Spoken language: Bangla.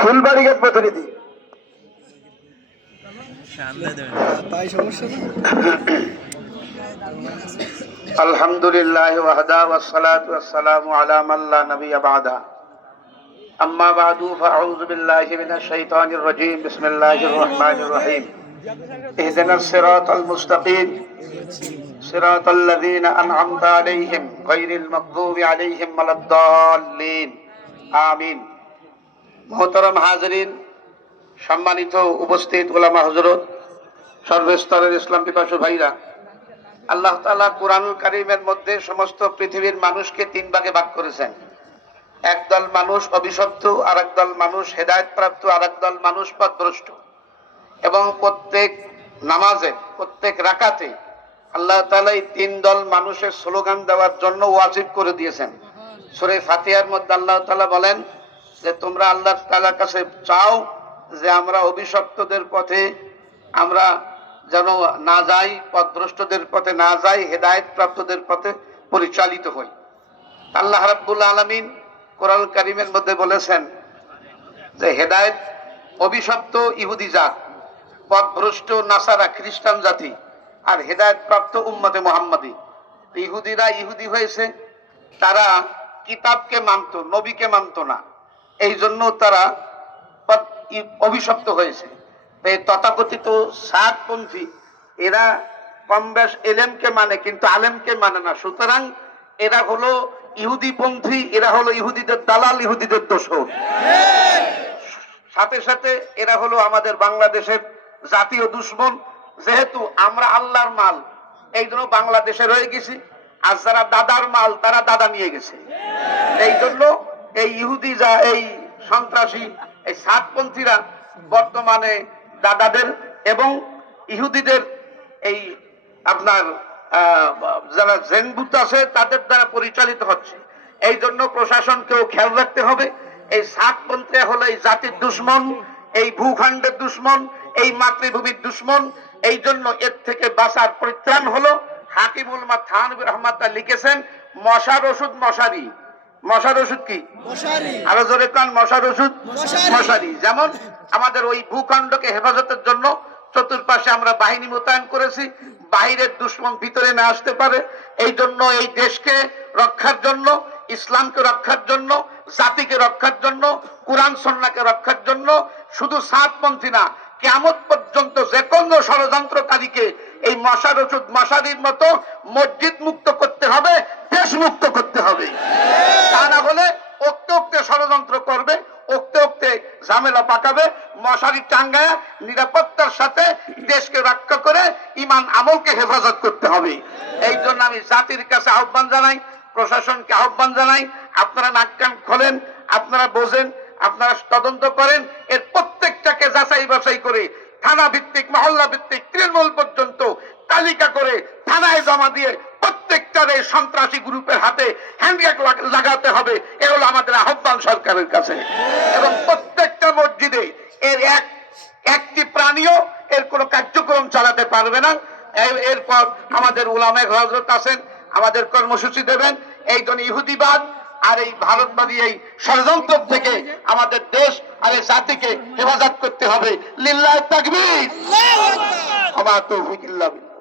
ফুলবাড়িঘাট প্রতিনিধি আলহামদুলিল্লাহ ওয়াহদা ওয়াসসালাতু ওয়াসসালামু আলা মান লা নাবিয়্যা বা'দা আম্মা বা'দু ফাআউযু বিল্লাহি মিনাশ শাইতানির রাজীম বিসমিল্লাহির রহমানির রহিম ইহদিনাস সিরাতাল মুস্তাকিম সিরাতাল লাযীনা আন'আমতা আলাইহিম গায়রিল মাগদুবি আলাইহিম ওয়ালাদ-দাল্লিন আমিন। মুহতারাম হাজিরিন, সম্মানিত উপস্থিত উলামা হযরত, সর্বস্তরের ইসলাম পিপাসু ভাইরা, আল্লাহ তাআলা কুরআনুল কারীমের মধ্যে সমস্ত পৃথিবীর মানুষকে তিন ভাগে ভাগ করেছেন। একদল মানুষ অভিশপ্ত, আরেক দল মানুষ হেদায়েতপ্রাপ্ত, আরেক দল মানুষ পথভ্রষ্ট। এবং প্রত্যেক নামাজে, প্রত্যেক রাকাতে আল্লাহ তাআলা এই তিন দল মানুষের স্লোগান দেওয়ার জন্য ওয়াজিব করে দিয়েছেন। সূরা ফাতিহার মধ্যে আল্লাহ তাআলা বলেন যে তোমরা আল্লাহ তাআলার কাছে চাও যে আমরা অভিশপ্তদের পথে আমরা যেন না যাই, পথভ্রষ্টদের পথে না যাই, হেদায়েত প্রাপ্তদের পথে পরিচালিত হই। আল্লাহ রাব্বুল আলামিন কোরআন কারীমের মধ্যে বলেছেন যে হেদায়েত অভিশপ্ত ইহুদি জাত, পথভ্রষ্ট নাসারা খ্রিস্টান জাতি, আর হেদায়েত প্রাপ্ত উম্মতে মুহাম্মাদি। ইহুদিরা ইহুদি হয়েছে, তারা কিতাবকে মানত, নবীকে মানত না, এই জন্য তারা অভিশপ্ত হয়েছে। এই তথাকথিত সাতপন্থী এরা কম বেশ এলেমকে মানে, কিন্তু আলেমকে মানে না। সুতরাং এরা হলো ইহুদিপন্থী, এরা হলো ইহুদিদের দালাল, ইহুদিদের দোসর। সাথে সাথে এরা হলো আমাদের বাংলাদেশের জাতীয় দুশ্মন। যেহেতু আমরা আল্লাহর মাল, এই জন্য বাংলাদেশে রয়ে গেছি, আর যারা দাদার মাল তারা দাদা নিয়ে গেছে। এই জন্য এই ইহুদি যা এই সন্ত্রাসী এই সাতপন্থীরা বর্তমানে দাদাদের এবং ইহুদিদের এই আপনার যারা জেনবুত আছে তাদের দ্বারা পরিচালিত হচ্ছে। এই জন্য প্রশাসনকেও খেয়াল রাখতে হবে। এই সাতপন্থী হলো এই জাতির দুশ্মন, এই ভূখণ্ডের দুশ্মন, এই মাতৃভূমির দুশ্মন। এই জন্য এর থেকে বাঁচার পরিত্রাণ হলো, হাকিমুল উম্মাহ থানভী রাহমাতুল্লাহ লিখেছেন, মশার ওষুধ মশারি। মশার ওষুধ কি? মশারি। আরো জোরে কান, মশার ওষুধ মশারি। যেমন আমাদের ওই ভূখণ্ডকে হেফাজতের জন্য চতুর্পাশে আমরা বাহিনী মোতায়েন করেছি, বাহিরের দুশ্মন ভিতরে না আসতে পারে। এই জন্য এই দেশকে রক্ষার জন্য, ইসলামকে রক্ষার জন্য, জাতিকে রক্ষার জন্য, কুরআন সুন্নাহকে রক্ষার জন্য শুধু সাতপন্থী না, কিয়ামত পর্যন্ত যে কোনো ষড়যন্ত্রকারীকে এই মশার ওষুধ মশারির মতো মসজিদ মুক্ত করতে হবে, দেশ মুক্ত করতে হবে। তা না হলে ওক্তে ওক্তে ষড়যন্ত্র করবে, ওক্তে ওক্তে ঝামেলা পাকাবে। মশারি টাঙ্গায় নিরাপত্তার সাথে দেশকে রক্ষা করে ইমান আমলকে হেফাজত করতে হবে। এই জন্য আমি জাতির কাছে আহ্বান জানাই, প্রশাসনকে আহ্বান জানাই, আপনারা নাক কান খোলেন, আপনারা বোঝেন, আপনারা তদন্ত করেন, এর প্রত্যেকটাকে যাচাই বাছাই করে থানা ভিত্তিক, মহল্লা ভিত্তিক, তৃণমূল পর্যন্ত তালিকা করে থানায় জমা দিয়ে প্রত্যেকটার এই সন্ত্রাসী গ্রুপের হাতে হ্যান্ডগ্যাগ লাগাতে হবে। এ হলো আমাদের আহ্বান সরকারের কাছে। এবং প্রত্যেকটা মসজিদে এর একটি প্রাণীও এর কোনো কার্যক্রম চালাতে পারবে না। এরপর আমাদের উলামায়ে হযরত আছেন, আমাদের কর্মসূচি দেবেন। এই জন্য ইহুদিবাদ আর এই ভারতবাদী এই ষড়যন্ত্র থেকে আমাদের দেশ আর এই জাতিকে হেফাজত করতে হবে। লিল্লাহি তাকবীর, ওয়া মা তাওফীক ইল্লা বিল্লাহ।